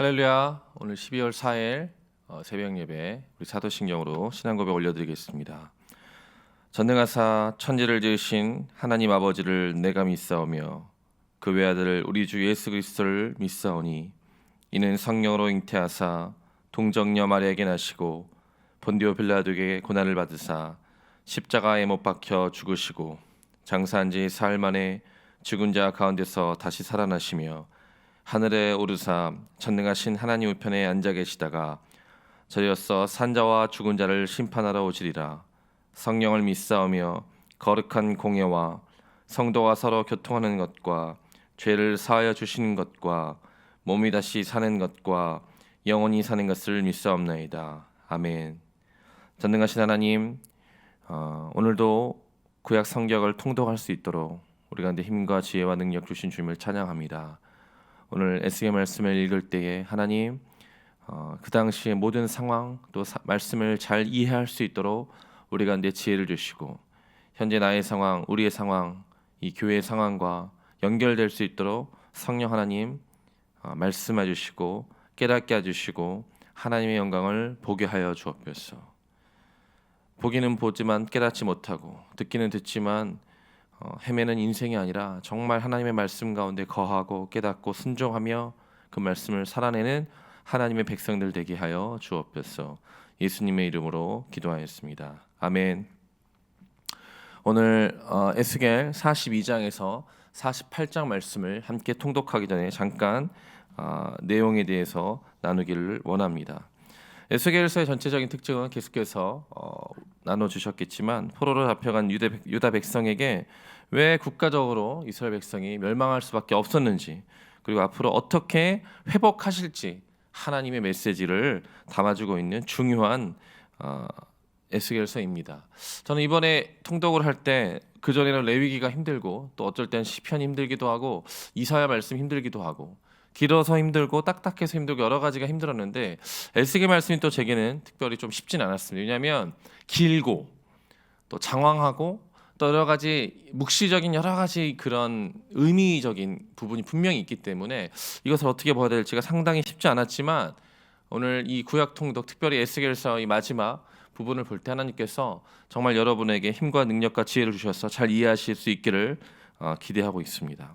할렐루야. 오늘 12월 4일 새벽 예배 우리 사도신경으로 신앙 고백 올려드리겠습니다. 전능하사 천지를 지으신 하나님 아버지를 내가 믿사오며 그 외아들 우리 주 예수 그리스도를 믿사오니 이는 성령으로 잉태하사 동정녀 마리아에게 나시고 본디오 빌라도에게 고난을 받으사 십자가에 못 박혀 죽으시고 장사한 지 사흘 만에 죽은 자 가운데서 다시 살아나시며 하늘에 오르사 전능하신 하나님 우편에 앉아 계시다가 저리어서 산자와 죽은 자를 심판하러 오시리라. 성령을 믿사오며 거룩한 공예와 성도와 서로 교통하는 것과 죄를 사하여 주시는 것과 몸이 다시 사는 것과 영원히 사는 것을 믿사옵나이다. 아멘. 전능하신 하나님, 오늘도 구약 성경을 통독할 수 있도록 우리 가운데 힘과 지혜와 능력 주신 주님을 찬양합니다. 오늘 에스겔 말씀을 읽을 때에 하나님 그 당시의 모든 상황 또 말씀을 잘 이해할 수 있도록 우리 가운데 지혜를 주시고 현재 나의 상황, 우리의 상황, 이 교회의 상황과 연결될 수 있도록 성령 하나님 말씀해 주시고 깨닫게 해주시고 하나님의 영광을 보게 하여 주옵소서. 보기는 보지만 깨닫지 못하고 듣기는 듣지만 헤매는 인생이 아니라 정말 하나님의 말씀 가운데 거하고 깨닫고 순종하며 그 말씀을 살아내는 하나님의 백성들 되게 하여 주옵소서. 예수님의 이름으로 기도하였습니다. 아멘. 오늘 에스겔 42장에서 48장 말씀을 함께 통독하기 전에 잠깐 내용에 대해서 나누기를 원합니다. 에스겔서의 전체적인 특징은 계속해서 나눠주셨겠지만 포로로 잡혀간 유다 백성에게 왜 국가적으로 이스라엘 백성이 멸망할 수밖에 없었는지 그리고 앞으로 어떻게 회복하실지 하나님의 메시지를 담아주고 있는 중요한 에스겔서입니다. 저는 이번에 통독을 할 때 그전에는 레위기가 힘들고 또 어쩔 땐 시편이 힘들기도 하고 이사야 말씀 힘들기도 하고 길어서 힘들고 딱딱해서 힘들고 여러 가지가 힘들었는데 에스겔 말씀이 또 제게는 특별히 좀 쉽진 않았습니다. 왜냐하면 길고 또 장황하고 또 여러 가지 묵시적인 여러 가지 그런 의미적인 부분이 분명히 있기 때문에 이것을 어떻게 봐야 될지가 상당히 쉽지 않았지만 오늘 이 구약 통독 특별히 에스겔서 이 마지막 부분을 볼 때 하나님께서 정말 여러분에게 힘과 능력과 지혜를 주셔서 잘 이해하실 수 있기를 기대하고 있습니다.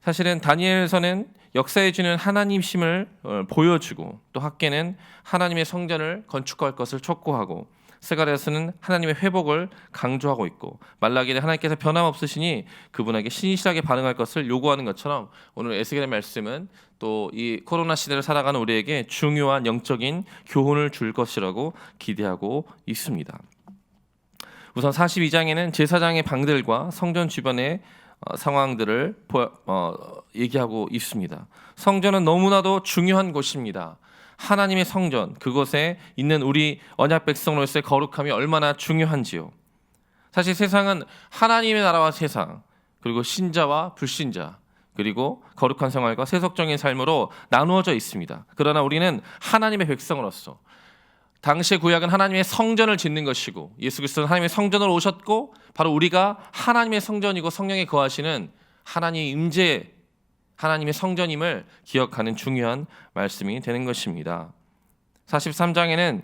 사실은 다니엘서는 역사해 주는 하나님심을 보여주고 또 학계는 하나님의 성전을 건축할 것을 촉구하고 스가랴서는 하나님의 회복을 강조하고 있고 말라기는 하나님께서 변함없으시니 그분에게 신실하게 반응할 것을 요구하는 것처럼 오늘 에스겔의 말씀은 또 이 코로나 시대를 살아가는 우리에게 중요한 영적인 교훈을 줄 것이라고 기대하고 있습니다. 우선 42장에는 제사장의 방들과 성전 주변의 상황들을 얘기하고 있습니다. 성전은 너무나도 중요한 곳입니다. 하나님의 성전, 그곳에 있는 우리 언약 백성으로서의 거룩함이 얼마나 중요한지요. 사실 세상은 하나님의 나라와 세상, 그리고 신자와 불신자, 그리고 거룩한 생활과 세속적인 삶으로 나누어져 있습니다. 그러나 우리는 하나님의 백성으로서 당시의 구약은 하나님의 성전을 짓는 것이고 예수 그리스도는 하나님의 성전으로 오셨고 바로 우리가 하나님의 성전이고 성령이 거하시는 하나님의 임재, 하나님의 성전임을 기억하는 중요한 말씀이 되는 것입니다. 43장에는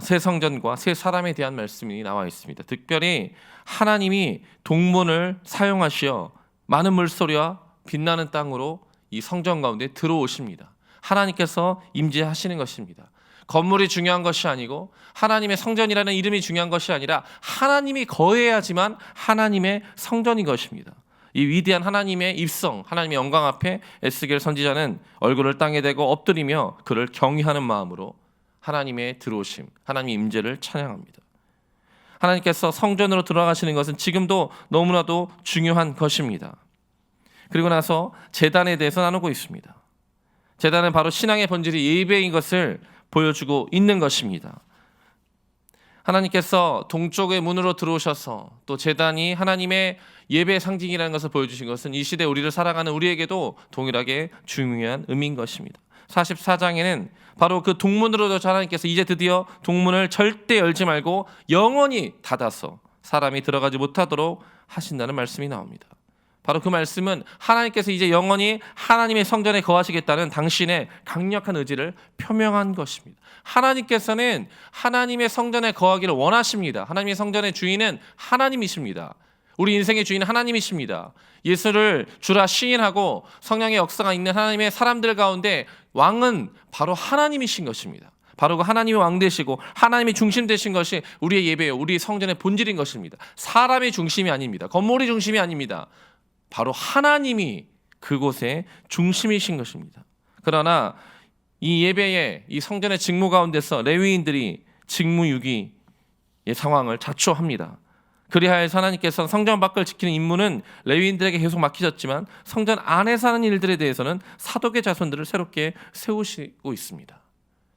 새 성전과 새 사람에 대한 말씀이 나와 있습니다. 특별히 하나님이 동문을 사용하시어 많은 물소리와 빛나는 땅으로 이 성전 가운데 들어오십니다. 하나님께서 임재하시는 것입니다. 건물이 중요한 것이 아니고 하나님의 성전이라는 이름이 중요한 것이 아니라 하나님이 거해야지만 하나님의 성전인 것입니다. 이 위대한 하나님의 입성, 하나님의 영광 앞에 에스겔 선지자는 얼굴을 땅에 대고 엎드리며 그를 경외하는 마음으로 하나님의 들어오심, 하나님의 임재를 찬양합니다. 하나님께서 성전으로 들어가시는 것은 지금도 너무나도 중요한 것입니다. 그리고 나서 제단에 대해서 나누고 있습니다. 제단은 바로 신앙의 본질이 예배인 것을 보여주고 있는 것입니다. 하나님께서 동쪽의 문으로 들어오셔서 또 제단이 하나님의 예배의 상징이라는 것을 보여주신 것은 이 시대 우리를 살아가는 우리에게도 동일하게 중요한 의미인 것입니다. 44장에는 바로 그 동문으로 하나님께서 이제 드디어 동문을 절대 열지 말고 영원히 닫아서 사람이 들어가지 못하도록 하신다는 말씀이 나옵니다. 바로 그 말씀은 하나님께서 이제 영원히 하나님의 성전에 거하시겠다는 당신의 강력한 의지를 표명한 것입니다. 하나님께서는 하나님의 성전에 거하기를 원하십니다. 하나님의 성전의 주인은 하나님이십니다. 우리 인생의 주인은 하나님이십니다. 예수를 주라 시인하고 성령의 역사가 있는 하나님의 사람들 가운데 왕은 바로 하나님이신 것입니다. 바로 그 하나님이 왕 되시고 하나님이 중심 되신 것이 우리의 예배요, 우리 성전의 본질인 것입니다. 사람의 중심이 아닙니다. 건물이 중심이 아닙니다. 바로 하나님이 그곳의 중심이신 것입니다. 그러나 이 예배의 이 성전의 직무 가운데서 레위인들이 직무유기의 상황을 자초합니다. 그리하여서 하나님께서 성전 밖을 지키는 임무는 레위인들에게 계속 맡기셨지만 성전 안에서 하는 일들에 대해서는 사독의 자손들을 새롭게 세우시고 있습니다.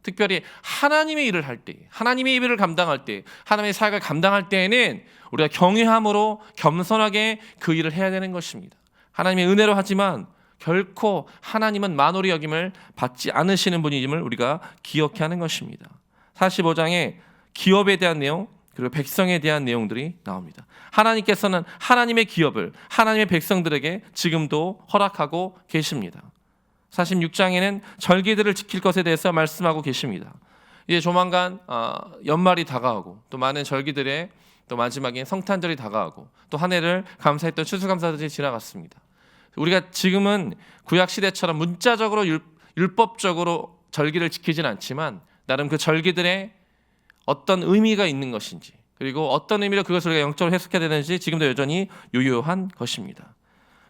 특별히 하나님의 일을 할 때, 하나님의 예배를 감당할 때, 하나님의 사역을 감당할 때에는 우리가 경외함으로 겸손하게 그 일을 해야 되는 것입니다. 하나님의 은혜로 하지만 결코 하나님은 만홀히 여김을 받지 않으시는 분임을 우리가 기억해야 하는 것입니다. 45장에 기업에 대한 내용, 그리고 백성에 대한 내용들이 나옵니다. 하나님께서는 하나님의 기업을 하나님의 백성들에게 지금도 허락하고 계십니다. 46장에는 절기들을 지킬 것에 대해서 말씀하고 계십니다. 이제 조만간 연말이 다가오고 또 많은 절기들의 또 마지막엔 성탄절이 다가오고 또 한 해를 감사했던 추수감사절이 지나갔습니다. 우리가 지금은 구약 시대처럼 문자적으로 율법적으로 절기를 지키진 않지만 나름 그 절기들의 어떤 의미가 있는 것인지 그리고 어떤 의미로 그것을 우리가 영적으로 해석해야 되는지 지금도 여전히 유효한 것입니다.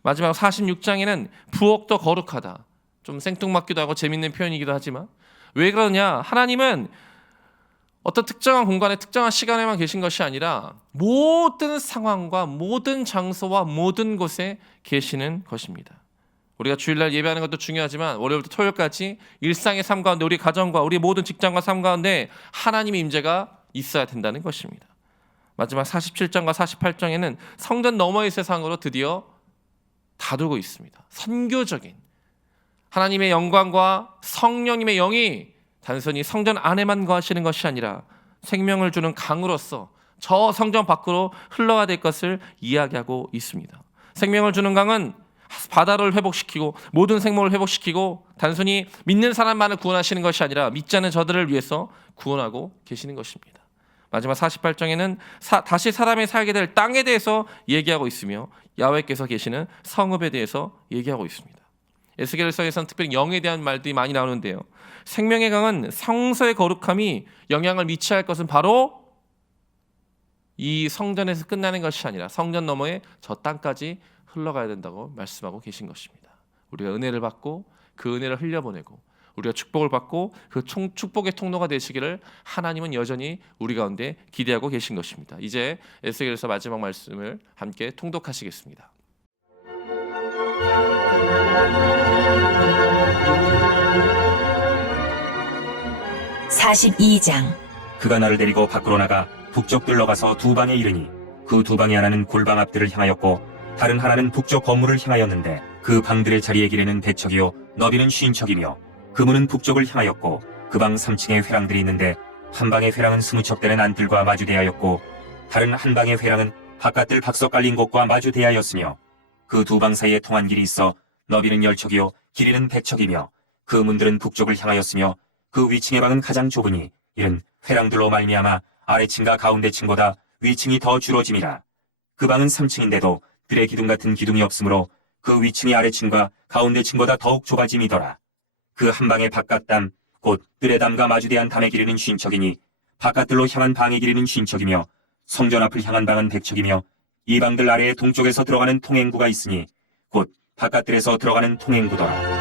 마지막 46장에는 부엌도 거룩하다. 좀 생뚱맞기도 하고 재밌는 표현이기도 하지만 왜 그러냐? 하나님은 어떤 특정한 공간에 특정한 시간에만 계신 것이 아니라 모든 상황과 모든 장소와 모든 곳에 계시는 것입니다. 우리가 주일날 예배하는 것도 중요하지만 월요일부터 토요일까지 일상의 삶 가운데 우리 가정과 우리 모든 직장과 삶 가운데 하나님의 임재가 있어야 된다는 것입니다. 마지막 47장과 48장에는 성전 너머의 세상으로 드디어 다루고 있습니다. 선교적인 하나님의 영광과 성령님의 영이 단순히 성전 안에만 거하시는 것이 아니라 생명을 주는 강으로서 저 성전 밖으로 흘러가 될 것을 이야기하고 있습니다. 생명을 주는 강은 바다를 회복시키고 모든 생물을 회복시키고 단순히 믿는 사람만을 구원하시는 것이 아니라 믿지 않는 저들을 위해서 구원하고 계시는 것입니다. 마지막 48장에는 다시 사람이 살게 될 땅에 대해서 얘기하고 있으며 야훼께서 계시는 성읍에 대해서 얘기하고 있습니다. 에스겔서에서는 특별히 영에 대한 말들이 많이 나오는데요. 생명의 강은 성소의 거룩함이 영향을 미쳐야 할 것은 바로 이 성전에서 끝나는 것이 아니라 성전 너머의 저 땅까지 흘러가야 된다고 말씀하고 계신 것입니다. 우리가 은혜를 받고 그 은혜를 흘려보내고 우리가 축복을 받고 그 축복의 통로가 되시기를 하나님은 여전히 우리 가운데 기대하고 계신 것입니다. 이제 에스겔서 마지막 말씀을 함께 통독하시겠습니다. 42장. 그가 나를 데리고 밖으로 나가 북쪽 들러가서 두 방에 이르니 그 두 방의 하나는 골방 앞들을 향하였고 다른 하나는 북쪽 건물을 향하였는데 그 방들의 자리의 길이는 100척이요 너비는 50척이며 그 문은 북쪽을 향하였고 그 방 3층에 회랑들이 있는데 한 방의 회랑은 20척 되는 안뜰과 마주대하였고 다른 한 방의 회랑은 바깥들 박석 깔린 곳과 마주대하였으며 그 두 방 사이에 통한 길이 있어 너비는 10척이요 길이는 100척이며 그 문들은 북쪽을 향하였으며 그 위층의 방은 가장 좁으니 이는 회랑들로 말미암아 아래층과 가운데층보다 위층이 더 줄어짐이라. 그 방은 3층인데도 들의 기둥 같은 기둥이 없으므로 그 위층이 아래층과 가운데층보다 더욱 좁아짐이더라. 그 한 방의 바깥담 곧 뜰의 담과 마주대한 담의 길이는 50척이니 바깥들로 향한 방의 길이는 50척이며 성전 앞을 향한 방은 100척이며 이 방들 아래에 동쪽에서 들어가는 통행구가 있으니 곧 바깥들에서 들어가는 통행구더라.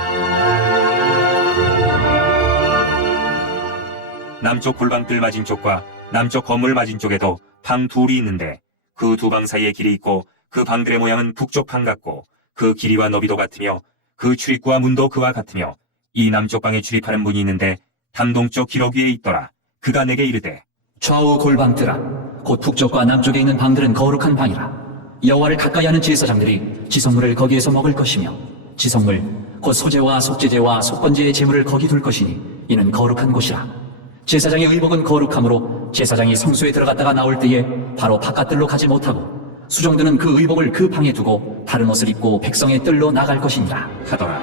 남쪽 골방뜰 맞은쪽과 남쪽 건물 맞은쪽에도 방 둘이 있는데 그 두 방 사이에 길이 있고 그 방들의 모양은 북쪽 방 같고 그 길이와 너비도 같으며 그 출입구와 문도 그와 같으며 이 남쪽 방에 출입하는 문이 있는데 담동쪽 기록 위에 있더라. 그가 내게 이르되 좌우 골방들아 곧 북쪽과 남쪽에 있는 방들은 거룩한 방이라. 여호와를 가까이 하는 제사장들이 지성물을 거기에서 먹을 것이며 지성물 곧 소제와 속죄제와 속건제의 제물을 거기 둘 것이니 이는 거룩한 곳이라. 제사장의 의복은 거룩함으로 제사장이 성소에 들어갔다가 나올 때에 바로 바깥들로 가지 못하고 수종들은 그 의복을 그 방에 두고 다른 옷을 입고 백성의 뜰로 나갈 것이니라 하더라.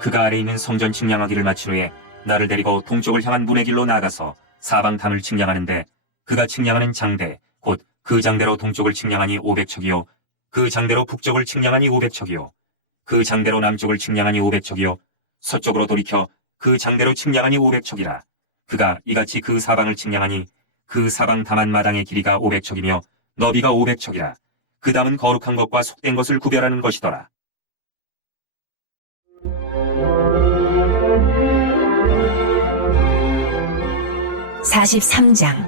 그가 아래 있는 성전 측량하기를 마친 후에 나를 데리고 동쪽을 향한 문의 길로 나아가서 사방 담을 측량하는데 그가 측량하는 장대 곧 그 장대로 동쪽을 측량하니 500척이요 그 장대로 북쪽을 측량하니 500척이요 그 장대로 남쪽을 측량하니 500척이요 서쪽으로 돌이켜 그 장대로 측량하니 500척이라. 그가 이같이 그 사방을 측량하니 그 사방 담한 마당의 길이가 500척이며 너비가 500척이라. 그 담은 거룩한 것과 속된 것을 구별하는 것이더라. (43장)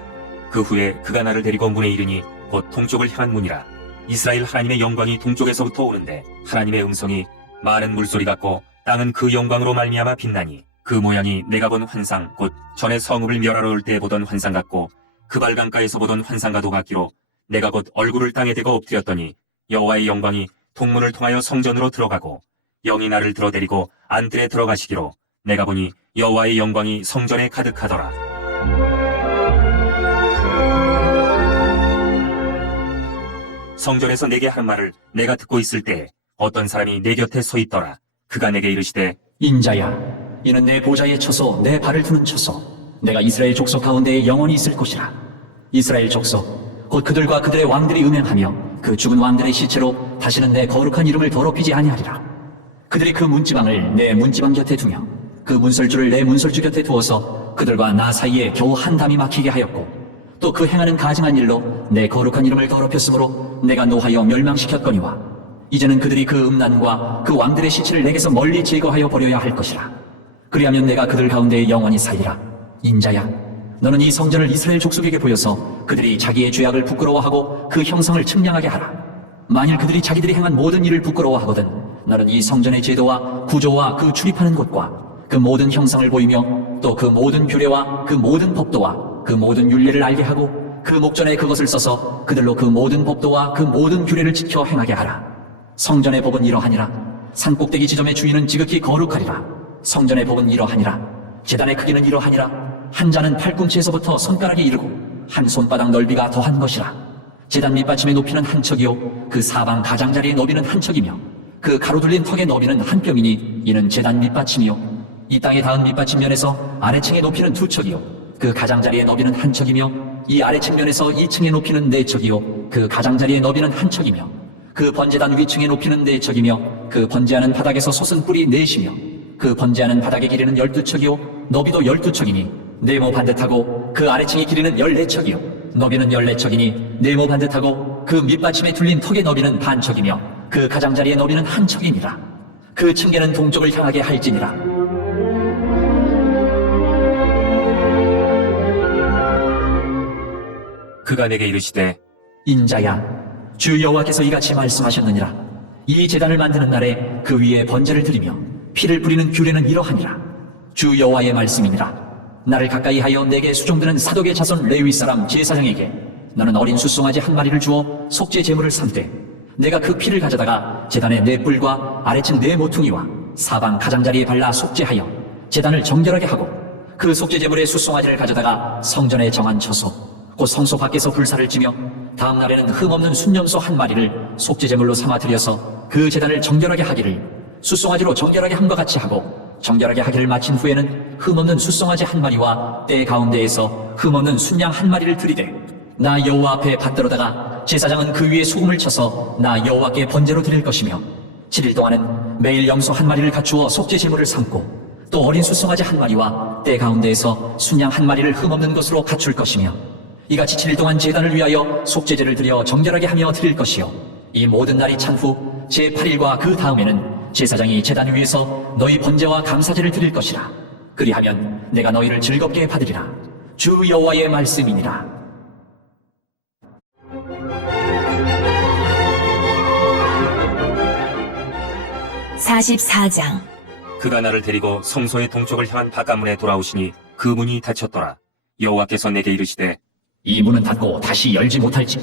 그 후에 그가 나를 데리고 문에 이르니 곧 동쪽을 향한 문이라. 이스라엘 하나님의 영광이 동쪽에서부터 오는데 하나님의 음성이 많은 물소리 같고 땅은 그 영광으로 말미암아 빛나니 그 모양이 내가 본 환상 곧 전에 성읍을 멸하러 올 때 보던 환상 같고 그 발강가에서 보던 환상과도 같기로 내가 곧 얼굴을 땅에 대고 엎드렸더니 여호와의 영광이 동문을 통하여 성전으로 들어가고 영이 나를 들어데리고 안뜰에 들어가시기로 내가 보니 여호와의 영광이 성전에 가득하더라. 성전에서 내게 한 말을 내가 듣고 있을 때 어떤 사람이 내 곁에 서 있더라. 그가 내게 이르시되 인자야, 이는 내 보좌의 처소, 내 발을 두는 처소, 내가 이스라엘 족속 가운데에 영원히 있을 곳이라. 이스라엘 족속, 곧 그들과 그들의 왕들이 음행하며 그 죽은 왕들의 시체로 다시는 내 거룩한 이름을 더럽히지 아니하리라. 그들이 그 문지방을 내 문지방 곁에 두며 그 문설주를 내 문설주 곁에 두어서 그들과 나 사이에 겨우 한 담이 막히게 하였고 또 그 행하는 가증한 일로 내 거룩한 이름을 더럽혔으므로 내가 노하여 멸망시켰거니와 이제는 그들이 그 음란과 그 왕들의 시체를 내게서 멀리 제거하여 버려야 할 것이라. 그리하면 내가 그들 가운데 영원히 살리라. 인자야, 너는 이 성전을 이스라엘 족속에게 보여서 그들이 자기의 죄악을 부끄러워하고 그 형성을 측량하게 하라. 만일 그들이 자기들이 행한 모든 일을 부끄러워하거든 너는 이 성전의 제도와 구조와 그 출입하는 곳과 그 모든 형상을 보이며 또 그 모든 규례와 그 모든 법도와 그 모든 율례를 알게 하고 그 목전에 그것을 써서 그들로 그 모든 법도와 그 모든 규례를 지켜 행하게 하라. 성전의 법은 이러하니라. 산꼭대기 지점의 주인은 지극히 거룩하리라. 성전의 법은 이러하니라. 제단의 크기는 이러하니라. 한 자는 팔꿈치에서부터 손가락에 이르고 한 손바닥 넓이가 더한 것이라. 제단 밑받침의 높이는 한 척이요 그 사방 가장자리의 너비는 한 척이며 그 가로둘린 턱의 너비는 한 뼘이니 이는 제단 밑받침이요 이 땅에 닿은 밑받침 면에서 아래층의 높이는 두 척이요 그 가장자리의 너비는 한 척이며 이 아래층 면에서 2층의 높이는 4척이요 그 가장자리의 너비는 한 척이며 그 번제단 위층의 높이는 4척이며 그 번제하는 바닥에서 솟은 뿔이 4이며 그 번제하는 바닥의 길이는 12척이요 너비도 12척이니 네모 반듯하고 그 아래층의 길이는 14척이요 너비는 14척이니 네모 반듯하고 그 밑받침에 둘린 턱의 너비는 반척이며 그 가장자리의 너비는 한 척이니라. 그 층계는 동쪽을 향하게 할지니라. 그가 내게 이르시되 인자야, 주 여호와께서 이같이 말씀하셨느니라. 이 제단을 만드는 날에 그 위에 번제를 드리며 피를 뿌리는 규례는 이러하니라. 주 여호와의 말씀이니라. 나를 가까이 하여 내게 수종드는 사독의 자손 레위 사람 제사장에게 너는 어린 숫송아지 한 마리를 주어 속죄 제물을 삼되 내가 그 피를 가져다가 제단의 네 뿔과 아래층 네 모퉁이와 사방 가장자리에 발라 속죄하여 제단을 정결하게 하고 그 속죄 제물의 숫송아지를 가져다가 성전에 정한 처소 곧 성소 밖에서 불사를 지며 다음 날에는 흠없는 순염소 한 마리를 속죄 제물로 삼아 드려서 그 제단을 정결하게 하기를 숫송아지로 정결하게 함과 같이 하고 정결하게 하기를 마친 후에는 흠없는 숫송아지 한 마리와 때 가운데에서 흠없는 순양 한 마리를 들이되 나 여호와 앞에 받들어다가 제사장은 그 위에 소금을 쳐서 나 여호와께 번제로 드릴 것이며 7일 동안은 매일 염소 한 마리를 갖추어 속죄 제물을 삼고 또 어린 숫송아지 한 마리와 때 가운데에서 순양 한 마리를 흠없는 것으로 갖출 것이며 이같이 7일 동안 제단을 위하여 속죄제를 드려 정결하게 하며 드릴 것이요 이 모든 날이 찬 후 제8일과 그 다음에는 제사장이 제단 위에서 너희 번제와 감사제를 드릴 것이라. 그리하면 내가 너희를 즐겁게 받으리라. 주 여호와의 말씀이니라. (44장) 그가 나를 데리고 성소의 동쪽을 향한 바깥문에 돌아오시니 그 문이 닫혔더라. 여호와께서 내게 이르시되 이 문은 닫고 다시 열지 못할지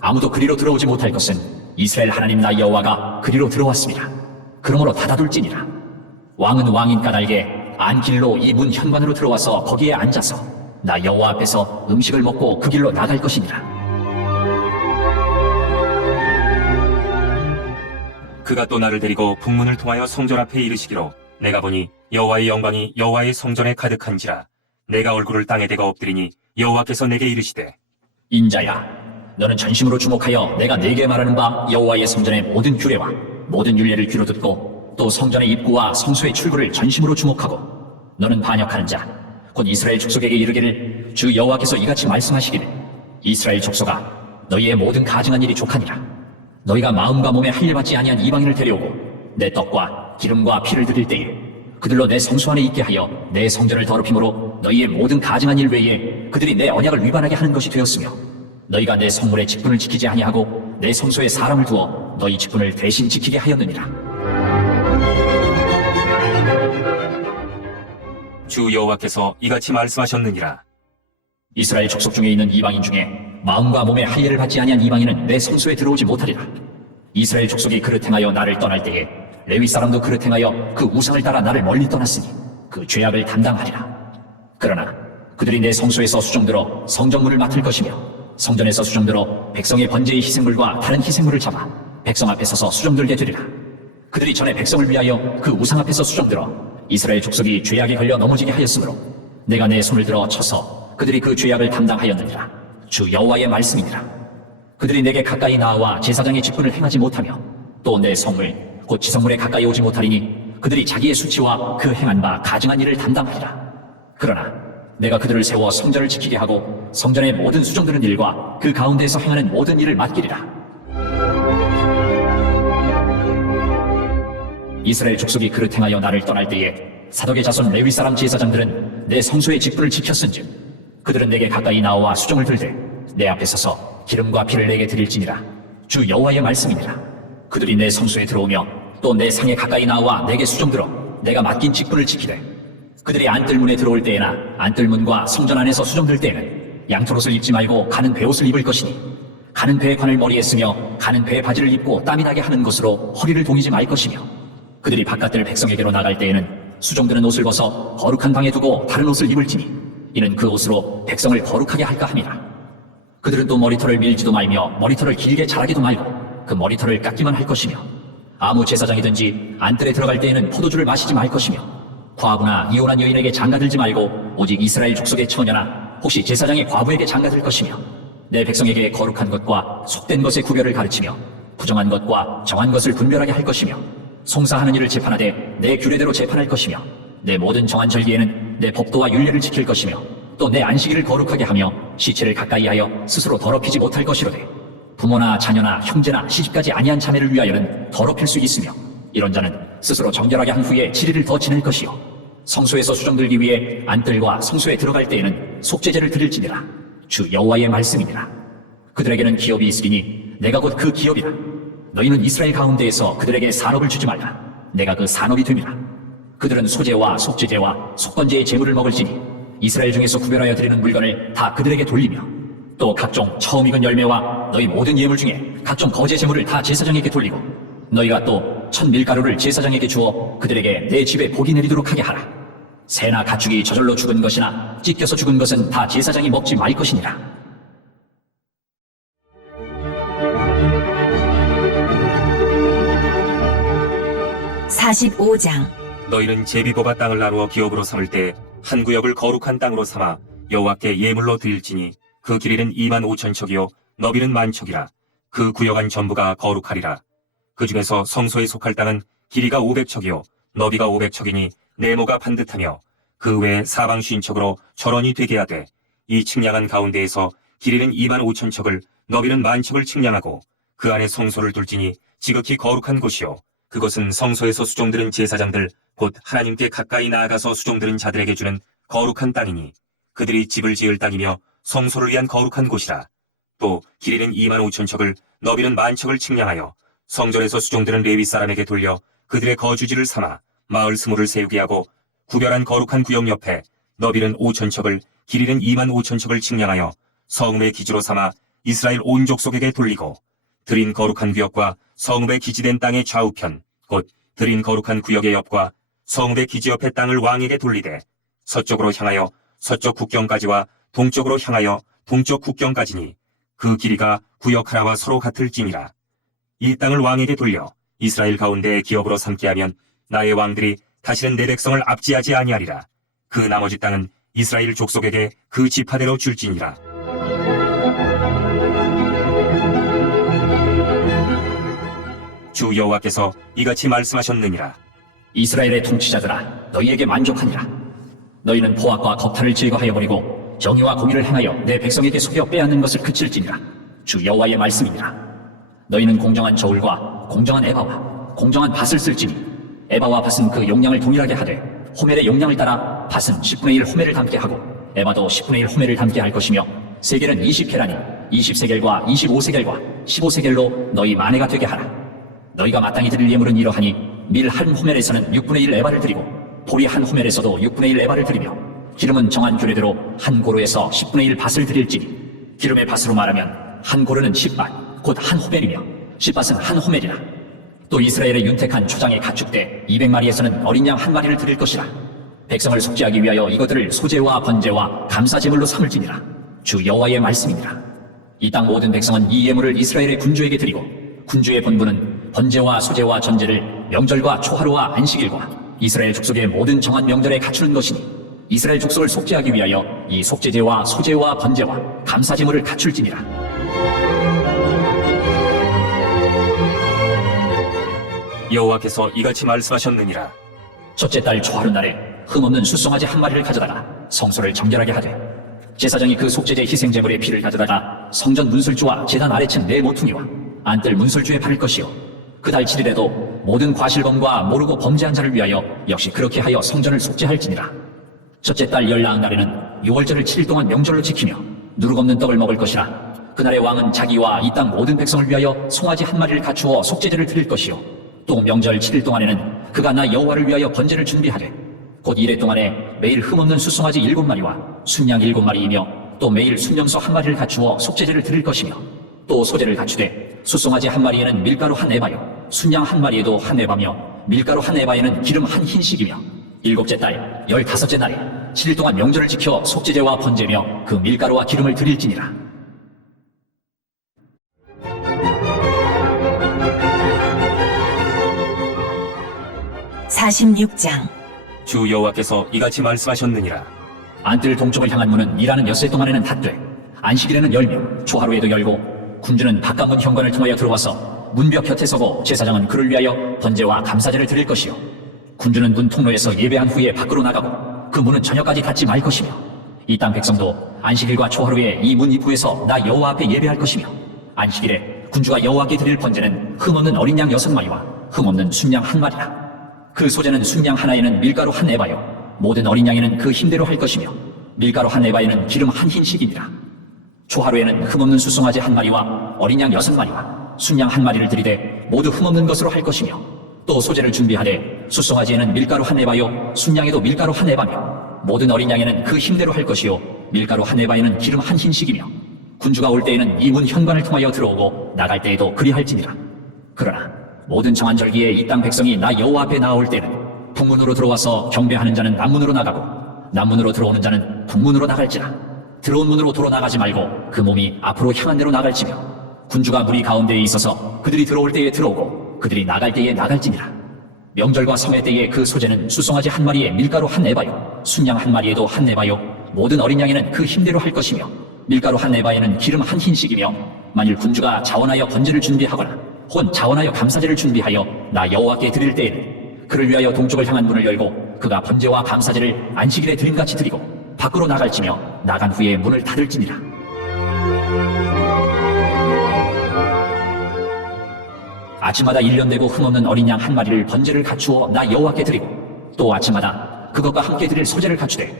아무도 그리로 들어오지 못할 것은 이스라엘 하나님 나 여호와가 그리로 들어왔습니다. 그러므로 닫아둘지니라. 왕은 왕인 까닭에 안길로 이 문 현관으로 들어와서 거기에 앉아서 나 여호와 앞에서 음식을 먹고 그 길로 나갈 것이니라. 그가 또 나를 데리고 북문을 통하여 성전 앞에 이르시기로 내가 보니 여호와의 영광이 여호와의 성전에 가득한지라. 내가 얼굴을 땅에 대고 엎드리니 여호와께서 내게 이르시되 인자야, 너는 전심으로 주목하여 내가 네게 말하는 바 여호와의 성전의 모든 규례와 모든 율례를 귀로 듣고 또 성전의 입구와 성소의 출구를 전심으로 주목하고 너는 반역하는 자 곧 이스라엘 족속에게 이르기를 주 여호와께서 이같이 말씀하시기를 이스라엘 족속아 너희의 모든 가증한 일이 족하니라. 너희가 마음과 몸에 할례 받지 아니한 이방인을 데려오고 내 떡과 기름과 피를 드릴 때에 그들로 내 성소 안에 있게 하여 내 성전을 더럽힘으로 너희의 모든 가증한 일 외에 그들이 내 언약을 위반하게 하는 것이 되었으며 너희가 내 성물의 직분을 지키지 아니하고 내 성소에 사람을 두어 너희 직분을 대신 지키게 하였느니라. 주 여호와께서 이같이 말씀하셨느니라. 이스라엘 족속 중에 있는 이방인 중에 마음과 몸에 할례를 받지 아니한 이방인은 내 성소에 들어오지 못하리라. 이스라엘 족속이 그릇 행하여 나를 떠날 때에 레위 사람도 그릇 행하여 그 우상을 따라 나를 멀리 떠났으니 그 죄악을 담당하리라. 그러나 그들이 내 성소에서 수종들어 성전물을 맡을 것이며 성전에서 수종들어 백성의 번제의 희생물과 다른 희생물을 잡아 백성 앞에 서서 수종들게 되리라. 그들이 전에 백성을 위하여 그 우상 앞에서 수종들어 이스라엘 족속이 죄악에 걸려 넘어지게 하였으므로 내가 내 손을 들어 쳐서 그들이 그 죄악을 담당하였느니라. 주 여호와의 말씀이니라. 그들이 내게 가까이 나와 제사장의 직분을 행하지 못하며 또 내 성물 곧 지성물에 가까이 오지 못하리니 그들이 자기의 수치와 그 행한 바 가증한 일을 담당하리라. 그러나 내가 그들을 세워 성전을 지키게 하고 성전의 모든 수종드는 일과 그 가운데에서 행하는 모든 일을 맡기리라. 이스라엘 족속이 그릇 행하여 나를 떠날 때에 사독의 자손 레위 사람 제사장들은 내 성소의 직분을 지켰은즉 그들은 내게 가까이 나와 수종을 들되 내 앞에 서서 기름과 피를 내게 드릴지니라. 주 여호와의 말씀이니라. 그들이 내 성소에 들어오며 또 내 상에 가까이 나와 내게 수종들어 내가 맡긴 직분을 지키되 그들이 안뜰문에 들어올 때에나 안뜰문과 성전 안에서 수종들 때에는 양털옷을 입지 말고 가는 베옷을 입을 것이니 가는 배의 관을 머리에 쓰며 가는 배의 바지를 입고 땀이 나게 하는 것으로 허리를 동이지 말 것이며 그들이 바깥들 백성에게로 나갈 때에는 수종드는 옷을 벗어 거룩한 방에 두고 다른 옷을 입을지니 이는 그 옷으로 백성을 거룩하게 할까 함이라. 그들은 또 머리털을 밀지도 말며 머리털을 길게 자라기도 말고 그 머리털을 깎기만 할 것이며 아무 제사장이든지 안뜰에 들어갈 때에는 포도주를 마시지 말 것이며 과부나 이혼한 여인에게 장가들지 말고 오직 이스라엘 족속의 처녀나 혹시 제사장의 과부에게 장가들 것이며 내 백성에게 거룩한 것과 속된 것의 구별을 가르치며 부정한 것과 정한 것을 분별하게 할 것이며 송사하는 일을 재판하되 내 규례대로 재판할 것이며 내 모든 정한 절기에는 내 법도와 율례를 지킬 것이며 또 내 안식일을 거룩하게 하며 시체를 가까이 하여 스스로 더럽히지 못할 것이로되 부모나 자녀나 형제나 시집까지 아니한 자매를 위하여는 더럽힐 수 있으며 이런 자는 스스로 정결하게 한 후에 7일을 더 지낼 것이요 성소에서 수정들기 위해 안뜰과 성소에 들어갈 때에는 속죄제를 드릴지니라. 주 여호와의 말씀이니라. 그들에게는 기업이 있으리니 내가 곧 그 기업이라. 너희는 이스라엘 가운데에서 그들에게 산업을 주지 말라. 내가 그 산업이 됨이라. 그들은 소제와 속죄제와 속건제의 제물을 먹을지니 이스라엘 중에서 구별하여 드리는 물건을 다 그들에게 돌리며 또 각종 처음 익은 열매와 너희 모든 예물 중에 각종 거제 제물을 다 제사장에게 돌리고 너희가 또 천 밀가루를 제사장에게 주어 그들에게 내 집에 복이 내리도록 하게 하라. 새나 가축이 저절로 죽은 것이나 찢겨서 죽은 것은 다 제사장이 먹지 말 것이니라. (45장) 너희는 제비보가 땅을 나누어 기업으로 삼을 때 한 구역을 거룩한 땅으로 삼아 여호와께 예물로 드릴지니 그 길이는 25,000척이요 너비는 10,000척이라. 그 구역 안 전부가 거룩하리라. 그 중에서 성소에 속할 땅은 길이가 500척이요 너비가 500척이니 네모가 반듯하며 그 외에 사방 50척으로 절원이 되게 하되 이 측량한 가운데에서 길이는 25,000척을 너비는 10,000척을 측량하고 그 안에 성소를 둘지니 지극히 거룩한 곳이요 그것은 성소에서 수종드는 제사장들 곧 하나님께 가까이 나아가서 수종드는 자들에게 주는 거룩한 땅이니 그들이 집을 지을 땅이며 성소를 위한 거룩한 곳이라. 또 길이는 25,000척을 너비는 10,000척을 측량하여 성전에서 수종드는 레위 사람에게 돌려 그들의 거주지를 삼아 마을 스물을 세우게 하고 구별한 거룩한 구역 옆에 너비는 5,000척을 길이는 25,000척을 측량하여 성읍의 기지로 삼아 이스라엘 온 족속에게 돌리고 드린 거룩한 구역과 성읍의 기지된 땅의 좌우편 곧 드린 거룩한 구역의 옆과 성읍의 기지 옆의 땅을 왕에게 돌리되 서쪽으로 향하여 서쪽 국경까지와 동쪽으로 향하여 동쪽 국경까지니 그 길이가 구역 하나와 서로 같을지니라. 이 땅을 왕에게 돌려 이스라엘 가운데 기업으로 삼게 하면 나의 왕들이 다시는 내 백성을 압제하지 아니하리라. 그 나머지 땅은 이스라엘 족속에게 그 지파대로 줄지니라. 주 여호와께서 이같이 말씀하셨느니라. 이스라엘의 통치자들아, 너희에게 만족하니라. 너희는 포악과 겁탈을 제거하여 버리고 정의와 공의를 행하여 내 백성에게 속여 빼앗는 것을 그칠지니라. 주 여호와의 말씀이니라. 너희는 공정한 저울과 공정한 에바와 공정한 밭을 쓸지니 에바와 밭은 그 용량을 동일하게 하되 호멜의 용량을 따라 밭은 10분의 1 호멜을 담게 하고 에바도 10분의 1 호멜을 담게 할 것이며 세겔은 20케라니 20세겔과 25세겔과 15세겔로 너희 만회가 되게 하라. 너희가 마땅히 드릴 예물은 이러하니 밀 한 호멜에서는 6분의 1 에바를 드리고 보리 한 호멜에서도 6분의 1 에바를 드리며 기름은 정한 규례대로 한 고로에서 10분의 1 밭을 드릴지니 기름의 밭으로 말하면 한 고로는 10밭 곧 한 호멜이며 10밭은 한 호멜이라. 또 이스라엘의 윤택한 초장의 가축대 200마리에서는 어린 양 한 마리를 드릴 것이라. 백성을 속죄하기 위하여 이것들을 소제와 번제와 감사제물로 삼을지니라. 주 여호와의 말씀이니라. 이 땅 모든 백성은 이 예물을 이스라엘의 군주에게 드리고 군주의 본분은 번제와 소제와 전제를 명절과 초하루와 안식일과 이스라엘 족속의 모든 정한 명절에 갖추는 것이니 이스라엘 족속을 속죄하기 위하여 이 속죄제와 소제와 번제와 감사제물을 갖출지니라. 여호와께서 이같이 말씀하셨느니라. 첫째 달 초하루 날에 흠없는 숫송아지 한 마리를 가져다가 성소를 정결하게 하되 제사장이 그 속죄제 희생제물의 피를 가져다가 성전 문술주와 제단 아래층 네 모퉁이와 안뜰 문술주에 바를 것이요 그 달 7일에도 모든 과실범과 모르고 범죄한 자를 위하여 역시 그렇게 하여 성전을 속죄할지니라. 첫째 달 열나은 날에는 6월절을 7일 동안 명절로 지키며 누룩 없는 떡을 먹을 것이라. 그날의 왕은 자기와 이 땅 모든 백성을 위하여 송아지 한 마리를 갖추어 속죄제를 드릴 것이요 또 명절 7일 동안에는 그가 나 여호와를 위하여 번제를 준비하되 곧 이래 동안에 매일 흠없는 숫송아지 7마리와 순양 7마리이며 또 매일 순염소 한 마리를 갖추어 속죄제를 드릴 것이며 또 소제를 갖추되 숫송아지 한 마리에는 밀가루 한 에바요 순양 한 마리에도 한 에바며 밀가루 한 에바에는 기름 한 흰씩이며 일곱째 달 15째 날에 7일 동안 명절을 지켜 속죄제와 번제며 그 밀가루와 기름을 드릴지니라. (46장) 주 여호와께서 이같이 말씀하셨느니라. 안뜰 동쪽을 향한 문은 일하는 엿새 동안에는 닫되 안식일에는 열며 초하루에도 열고 군주는 바깥문 현관을 통하여 들어와서 문벽 곁에 서고 제사장은 그를 위하여 번제와 감사제를 드릴 것이요 군주는 문 통로에서 예배한 후에 밖으로 나가고 그 문은 저녁까지 닫지 말 것이며 이 땅 백성도 안식일과 초하루에 이 문 입구에서 나 여호와 앞에 예배할 것이며 안식일에 군주가 여호와께 드릴 번제는 흠없는 어린 양 6마리와 흠없는 순양 한 마리라. 그 소제는 순양 하나에는 밀가루 한 에바요 모든 어린 양에는 그 힘대로 할 것이며 밀가루 한 에바에는 기름 한 흰씩이니라. 초하루에는 흠없는 숫송아지 한 마리와 어린 양 6마리와 순양 한 마리를 들이되 모두 흠없는 것으로 할 것이며 또 소제를 준비하되 숫송아지에는 밀가루 한 에바요 순양에도 밀가루 한 에바며 모든 어린 양에는 그 힘대로 할 것이요 밀가루 한 에바에는 기름 한 흰씩이며 군주가 올 때에는 이 문 현관을 통하여 들어오고 나갈 때에도 그리할지니라. 그러나 모든 정한 절기에 이 땅 백성이 나 여호와 앞에 나올 때는 북문으로 들어와서 경배하는 자는 남문으로 나가고 남문으로 들어오는 자는 북문으로 나갈지라. 들어온 문으로 도로 나가지 말고 그 몸이 앞으로 향한 데로 나갈지며 군주가 무리 가운데에 있어서 그들이 들어올 때에 들어오고 그들이 나갈 때에 나갈지니라. 명절과 성회 때에 그 소제는 숫송아지 한 마리에 밀가루 한 에바요 순양 한 마리에도 한 에바요 모든 어린 양에는 그 힘대로 할 것이며 밀가루 한 에바에는 기름 한 흰씩이며 만일 군주가 자원하여 번제를 준비하거나 혹은 자원하여 감사제를 준비하여 나 여호와께 드릴 때에는 그를 위하여 동쪽을 향한 문을 열고 그가 번제와 감사제를 안식일에 드림같이 드리고 밖으로 나갈지며 나간 후에 문을 닫을지니라. 아침마다 1년 되고 흠없는 어린 양 한 마리를 번제를 갖추어 나 여호와께 드리고 또 아침마다 그것과 함께 드릴 소제를 갖추되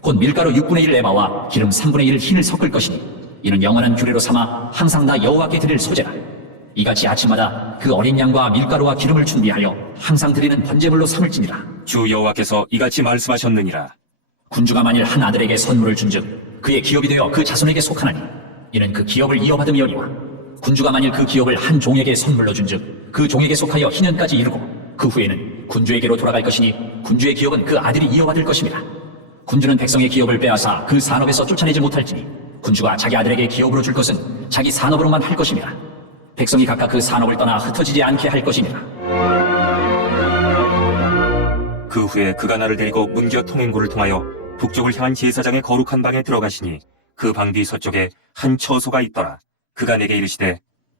곧 밀가루 6분의 1 에바와 기름 3분의 1 흰을 섞을 것이니 이는 영원한 규례로 삼아 항상 나 여호와께 드릴 소제라. 이같이 아침마다 그 어린 양과 밀가루와 기름을 준비하여 항상 드리는 번제물로 삼을지니라. 주 여호와께서 이같이 말씀하셨느니라. 군주가 만일 한 아들에게 선물을 준즉 그의 기업이 되어 그 자손에게 속하나니 이는 그 기업을 이어받음이오니와 군주가 만일 그 기업을 한 종에게 선물로 준즉 그 종에게 속하여 희년까지 이르고 그 후에는 군주에게로 돌아갈 것이니 군주의 기업은 그 아들이 이어받을 것입니다. 군주는 백성의 기업을 빼앗아 그 산업에서 쫓아내지 못할지니 군주가 자기 아들에게 기업으로 줄 것은 자기 산업으로만 할 것이니라. 백성이 각각 그 산업을 떠나 흩어지지 않게 할 것이니라. 그 후에 그가 나를 데리고 문겨 통행고를 통하여 북쪽을 향한 제사장의 거룩한 방에 들어가시니 그 방 뒤 서쪽에 한 처소가 있더라. 그가 내게 이르시되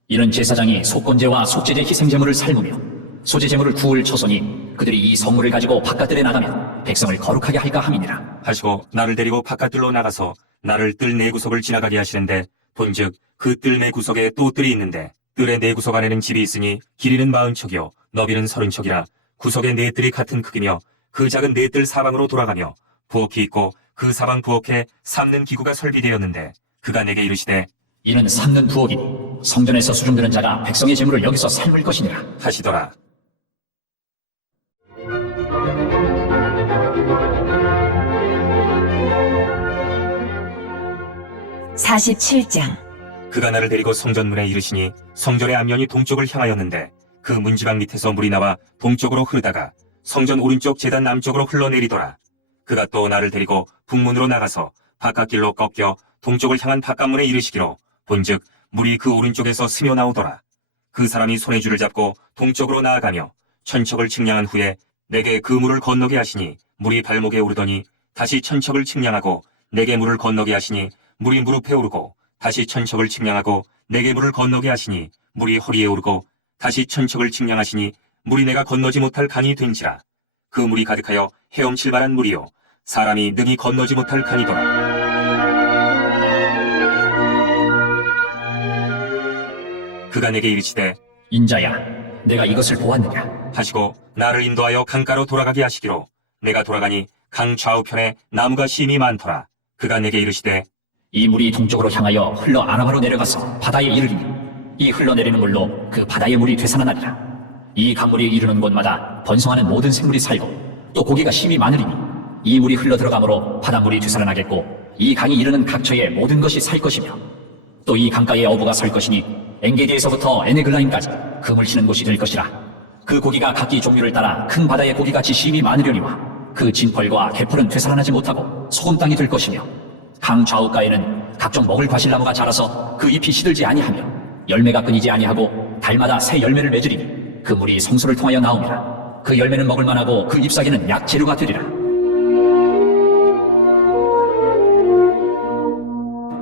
이는 제사장이 속건제와 속죄제 희생제물을 삶으며 소제제물을 구울 처소니 그들이 이 성물을 가지고 바깥들에 나가면 백성을 거룩하게 할까 함이니라. 하시고 나를 데리고 바깥들로 나가서 나를 뜰 네 구석을 지나가게 하시는데 본즉 그 뜰 네 구석에 또 뜰이 있는데 뜰의 네 구석 안에는 집이 있으니 길이는 40척이요 너비는 30척이라 구석의 네 뜰이 같은 크기며 그 작은 네 뜰 사방으로 돌아가며 부엌이 있고 그 사방 부엌에 삶는 기구가 설비되었는데 그가 내게 이르시되 이는 삶는 부엌이니 성전에서 수종드는 자가 백성의 제물을 여기서 삶을 것이니라. 하시더라. (47장) 그가 나를 데리고 성전문에 이르시니 성전의 앞면이 동쪽을 향하였는데 그 문지방 밑에서 물이 나와 동쪽으로 흐르다가 성전 오른쪽 제단 남쪽으로 흘러내리더라. 그가 또 나를 데리고 북문으로 나가서 바깥길로 꺾여 동쪽을 향한 바깥문에 이르시기로 본즉 물이 그 오른쪽에서 스며 나오더라. 그 사람이 손에 줄을 잡고 동쪽으로 나아가며 천척을 측량한 후에 내게 그 물을 건너게 하시니 물이 발목에 오르더니 다시 천척을 측량하고 내게 물을 건너게 하시니 물이 무릎에 오르고 다시 천척을 측량하고 내게 물을 건너게 하시니 물이 허리에 오르고 다시 천척을 측량하시니 물이 내가 건너지 못할 강이 된지라. 그 물이 가득하여 헤엄칠 만한 물이요 사람이 능히 건너지 못할 강이더라. 그가 내게 이르시되 인자야, 내가 이것을 보았느냐? 하시고 나를 인도하여 강가로 돌아가게 하시기로 내가 돌아가니 강 좌우편에 나무가 심이 많더라. 그가 내게 이르시되 이 물이 동쪽으로 향하여 흘러 아라바로 내려가서 바다에 이르리니 이 흘러내리는 물로 그 바다의 물이 되살아나리라. 이 강물이 이르는 곳마다 번성하는 모든 생물이 살고 또 고기가 심이 많으리니 이 물이 흘러 들어가므로 바닷물이 되살아나겠고 이 강이 이르는 각처에 모든 것이 살 것이며 또 이 강가에 어부가 설 것이니 엔게디에서부터 에네글라임까지 금을 치는 곳이 될 것이라. 그 고기가 각기 종류를 따라 큰 바다의 고기같이 심이 많으려니와 그 진펄과 개펄은 되살아나지 못하고 소금 땅이 될 것이며 강 좌우가에는 각종 먹을 과실나무가 자라서 그 잎이 시들지 아니하며 열매가 끊이지 아니하고 달마다 새 열매를 맺으리니 그 물이 성소를 통하여 나옵니다. 그 열매는 먹을 만하고 그 잎사귀는 약 재료가 되리라.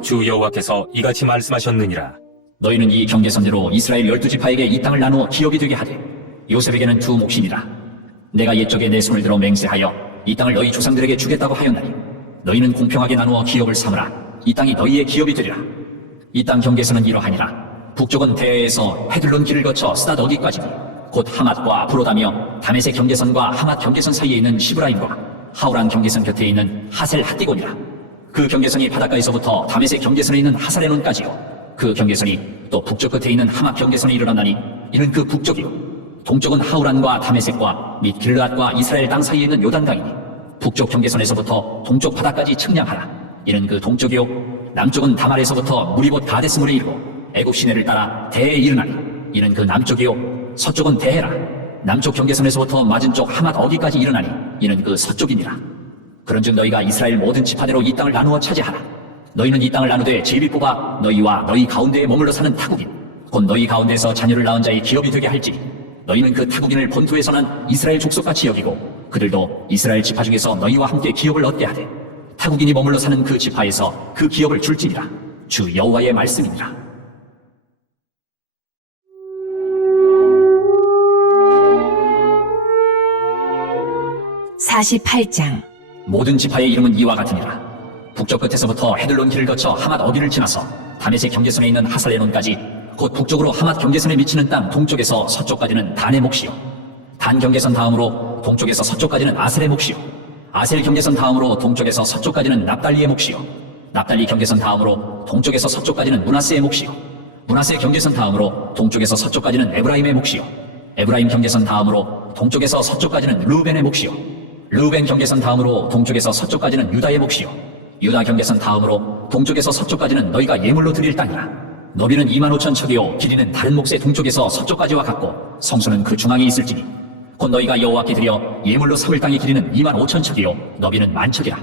주 여호와께서 이같이 말씀하셨느니라. 너희는 이 경계선대로 이스라엘 12지파에게 이 땅을 나누어 기업이 되게 하되 요셉에게는 두 몫이니라. 내가 옛적에 내 손을 들어 맹세하여 이 땅을 너희 조상들에게 주겠다고 하였나니 너희는 공평하게 나누어 기업을 삼으라. 이 땅이 너희의 기업이 되리라. 이 땅 경계선은 이러하니라. 북쪽은 대에서 헤들론 길을 거쳐 스닷 어디까지니 곧 하맛과 브로다며 다메섹 경계선과 하맛 경계선 사이에 있는 시브라임과 하우란 경계선 곁에 있는 하셀 핫디곤이라. 그 경계선이 바닷가에서부터 다메섹 경계선에 있는 하사레논까지요. 그 경계선이 또 북쪽 끝에 있는 하맛 경계선에 이르렀나니 이는 그 북쪽이요. 동쪽은 하우란과 다메섹과 및 길르앗과 이스라엘 땅 사이에 있는 요단강이니 북쪽 경계선에서부터 동쪽 바다까지 측량하라. 이는 그 동쪽이요. 남쪽은 다말에서부터 물이 곧 가데스물에 이르고 애굽 시내를 따라 대에 이르나니 이는 그 남쪽이요. 서쪽은 대해라. 남쪽 경계선에서부터 맞은쪽 하맛 어기까지 이르나니 이는 그 서쪽이니라. 그런즉 너희가 이스라엘 모든 지파대로 이 땅을 나누어 차지하라. 너희는 이 땅을 나누되 제비 뽑아 너희와 너희 가운데에 머물러 사는 타국인 곧 너희 가운데서 자녀를 낳은 자의 기업이 되게 할지니 너희는 그 타국인을 본토에서 난 이스라엘 족속같이 여기고 그들도 이스라엘 지파 중에서 너희와 함께 기업을 얻게 하되 타국인이 머물러 사는 그 지파에서 그 기업을 줄지니라. 주 여호와의 말씀이니라. (48장) 모든 지파의 이름은 이와 같으니라. 북쪽 끝에서부터 헤들론 길을 거쳐 하맛 어기를 지나서 다메섹 경계선에 있는 하살레논까지 곧 북쪽으로 하맛 경계선에 미치는 땅 동쪽에서 서쪽까지는 단의 몫이요. 단 경계선 다음으로 동쪽에서 서쪽까지는 아셀의 몫이요. 아셀 경계선 다음으로 동쪽에서 서쪽까지는 납달리의 몫이요. 납달리 경계선 다음으로 동쪽에서 서쪽까지는 므낫세의 몫이요. 므낫세 경계선 다음으로 동쪽에서 서쪽까지는 에브라임의 몫이요. 에브라임 경계선 다음으로 동쪽에서 서쪽까지는 르우벤의 몫이요. 르우벤 경계선 다음으로 동쪽에서 서쪽까지는 유다의 몫이요. 유다 경계선 다음으로 동쪽에서 서쪽까지는 너희가 예물로 드릴 땅이라. 너비는 25,000척이요 길이는 다른 몫의 동쪽에서 서쪽까지와 같고 성소는 그 중앙에 있을지니 곧 너희가 여호와께 드려 예물로 삼을 땅의 길이는 25,000척이요 너비는 10,000척이라.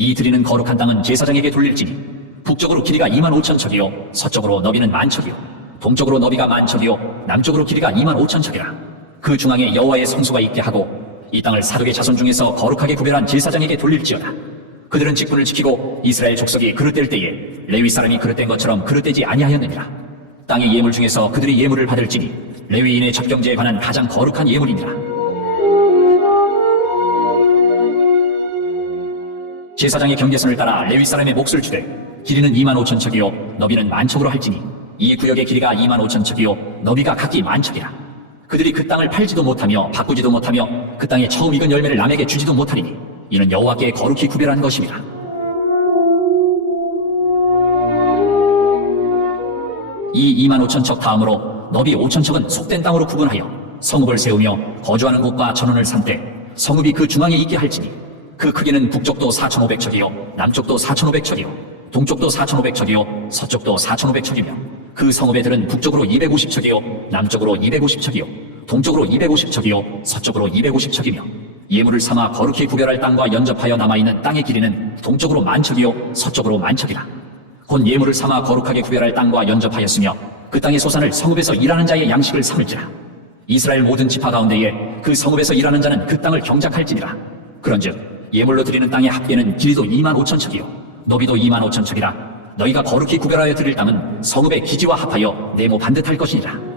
이 드리는 거룩한 땅은 제사장에게 돌릴지니 북쪽으로 길이가 2만 5천 척이요 서쪽으로 너비는 만 척이요 동쪽으로 너비가 만 척이요 남쪽으로 길이가 2만 5천 척이라. 그 중앙에 여호와의 성소가 있게 하고 이 땅을 사독의 자손 중에서 거룩하게 구별한 제사장에게 돌릴지어다. 그들은 직분을 지키고 이스라엘 족속이 그릇될 때에 레위 사람이 그릇된 것처럼 그릇되지 아니하였느니라. 땅의 예물 중에서 그들이 예물을 받을지니 레위인의 접경제에 관한 가장 거룩한 예물이니라. 제사장의 경계선을 따라 레위 사람의 몫을 주되 길이는 2만 5천 척이요 너비는 만 척으로 할지니 이 구역의 길이가 2만 5천 척이요 너비가 각기 만 척이라. 그들이 그 땅을 팔지도 못하며 바꾸지도 못하며 그 땅에 처음 익은 열매를 남에게 주지도 못하리니 이는 여호와께 거룩히 구별한 것임이라. 이 2만 5천 척 다음으로 너비 5천 척은 속된 땅으로 구분하여 성읍을 세우며 거주하는 곳과 전원을 삼되 성읍이 그 중앙에 있게 할지니 그 크기는 북쪽도 4,500척이요 남쪽도 4,500척이요 동쪽도 4,500척이요 서쪽도 4,500척이며 그 성읍의 들은 북쪽으로 250척이요 남쪽으로 250척이요 동쪽으로 250척이요 서쪽으로 250척이며 예물을 삼아 거룩히 구별할 땅과 연접하여 남아있는 땅의 길이는 동쪽으로 만 척이요 서쪽으로 만 척이라. 곧 예물을 삼아 거룩하게 구별할 땅과 연접하였으며 그 땅의 소산을 성읍에서 일하는 자의 양식을 삼을지라. 이스라엘 모든 지파 가운데에 그 성읍에서 일하는 자는 그 땅을 경작할지니라. 그런즉 예물로 드리는 땅의 합계는 길이도 2만 5천 척이요 너비도 2만 5천 척이라. 너희가 거룩히 구별하여 드릴 땅은 성읍의 기지와 합하여 네모 반듯할 것이니라.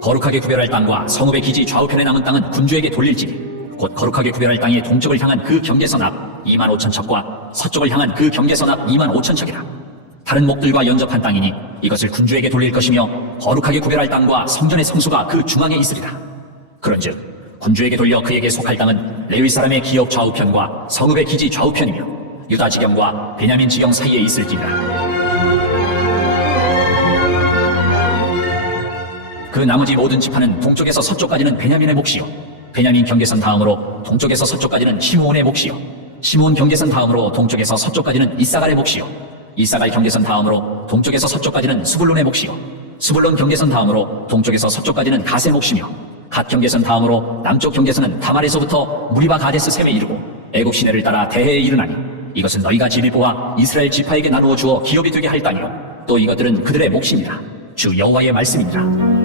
거룩하게 구별할 땅과 성읍의 기지 좌우편에 남은 땅은 군주에게 돌릴지니 곧 거룩하게 구별할 땅의 동쪽을 향한 그 경계선 앞 2만 5천 척과 서쪽을 향한 그 경계선 앞 2만 5천 척이라. 다른 목들과 연접한 땅이니 이것을 군주에게 돌릴 것이며 거룩하게 구별할 땅과 성전의 성소가 그 중앙에 있으리라. 그런즉 군주에게 돌려 그에게 속할 땅은 레위 사람의 기업 좌우편과 성읍의 기지 좌우편이며 유다 지경과 베냐민 지경 사이에 있을지니라. 그 나머지 모든 지파는 동쪽에서 서쪽까지는 베냐민의 몫이요 베냐민 경계선 다음으로 동쪽에서 서쪽까지는 시므온의 몫이요 시므온 경계선 다음으로 동쪽에서 서쪽까지는 이사갈의 몫이요 이사갈 경계선 다음으로 동쪽에서 서쪽까지는 스불론의 몫이요 스불론 경계선 다음으로 동쪽에서 서쪽까지는 갓의 몫이며 갓 경계선 다음으로 남쪽 경계선은 다말에서부터 무리바 가데스 셈에 이르고 애굽 시내를 따라 대해에 이르나니 이것은 너희가 집이 뽑아 이스라엘 지파에게 나누어 주어 기업이 되게 할 땅이요 또 이것들은 그들의 몫입니다. 주 여호와의 말씀이니라.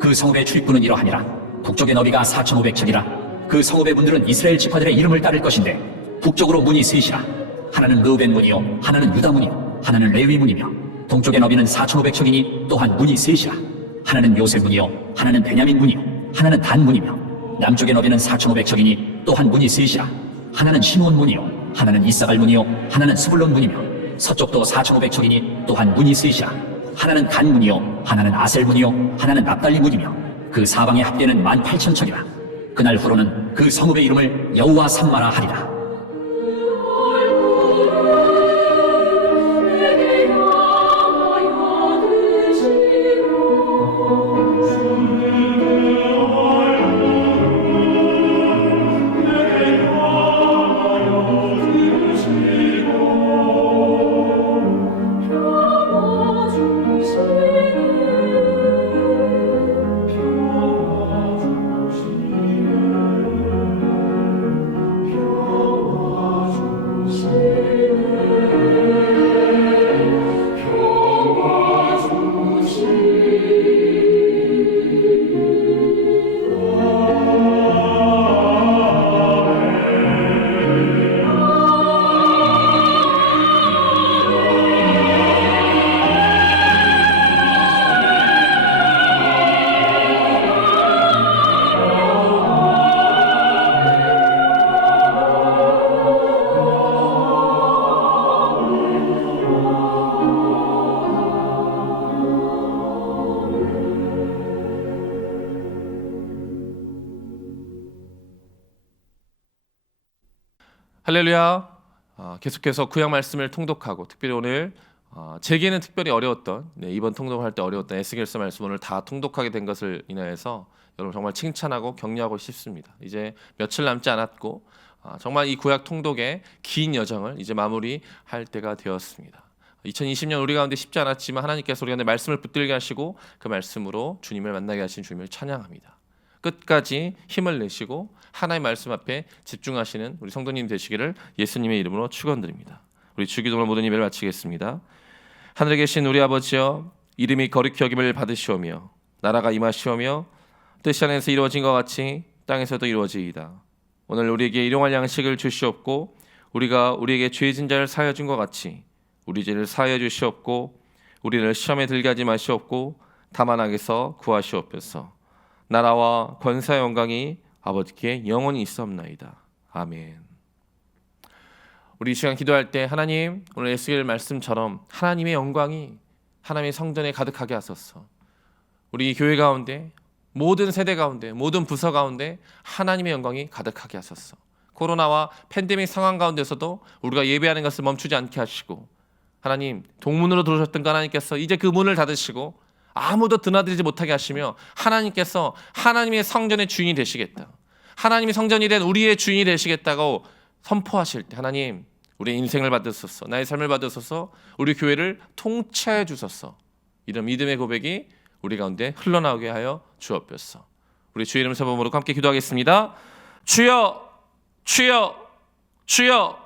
그 성읍의 출입구는 이러하니라. 북쪽의 너비가 4,500척이라. 그 성읍의 문들은 이스라엘 지파들의 이름을 따를 것인데 북쪽으로 문이 셋이라. 하나는 르우벤 문이요 하나는 유다 문이요 하나는 레위 문이며 동쪽의 너비는 4,500척이니 또한 문이 셋이라. 하나는 요셉 문이요 하나는 베냐민 문이요 하나는 단 문이며 남쪽의 너비는 4,500척이니 또한 문이 셋이라. 하나는 시므온 문이요 하나는 이사갈 문이요 하나는 스불론 문이며 서쪽도 4,500척이니 또한 문이 셋이라. 하나는 간 문이요 하나는 아셀 문이요 하나는 납달리 문이며 그 사방의 합계는 18,000척이라. 그날 후로는 그 성읍의 이름을 여호와 삼마라 하리라. 할렐루야. 계속해서 구약 말씀을 통독하고 특별히 오늘 제게는 특별히 어려웠던 이번 통독할 때 어려웠던 에스겔서 말씀 오늘 다 통독하게 된 것을 인하여서 여러분 정말 칭찬하고 격려하고 싶습니다. 이제 며칠 남지 않았고 정말 이 구약 통독의 긴 여정을 이제 마무리할 때가 되었습니다. 2020년 우리 가운데 쉽지 않았지만 하나님께서 우리 가운데 말씀을 붙들게 하시고 그 말씀으로 주님을 만나게 하신 주님을 찬양합니다. 끝까지 힘을 내시고 하나님의 말씀 앞에 집중하시는 우리 성도님 되시기를 예수님의 이름으로 축원드립니다. 우리 주기도문 모든 예배를 마치겠습니다. 하늘에 계신 우리 아버지여, 이름이 거룩히 여김을 받으시오며 나라가 임하시오며 뜻이 하늘에서 이루어진 것 같이 땅에서도 이루어지이다. 오늘 우리에게 일용할 양식을 주시옵고 우리가 우리에게 죄진 자를 사하여 준 것 같이 우리 죄를 사하여 주시옵고 우리를 시험에 들게 하지 마시옵고 다만 악에서 구하시옵소서. 나라와 권세와 영광이 아버지께 영원히 있사옵나이다. 아멘. 우리 이 시간 기도할 때 하나님, 오늘 에스겔 말씀처럼 하나님의 영광이 하나님의 성전에 가득하게 하소서. 우리 교회 가운데, 모든 세대 가운데, 모든 부서 가운데 하나님의 영광이 가득하게 하소서. 코로나와 팬데믹 상황 가운데서도 우리가 예배하는 것을 멈추지 않게 하시고, 하나님, 동문으로 들어오셨던 하나님께서 이제 그 문을 닫으시고 아무도 드나들지 못하게 하시며 하나님께서 하나님의 성전의 주인이 되시겠다, 하나님의 성전이 된 우리의 주인이 되시겠다고 선포하실 때 하나님, 우리의 인생을 받으소서, 나의 삶을 받으소서, 우리 교회를 통치하여 주소서. 이런 믿음의 고백이 우리 가운데 흘러나오게 하여 주옵소서. 우리 주의 이름 세번으로 함께 기도하겠습니다. 주여, 주여, 주여.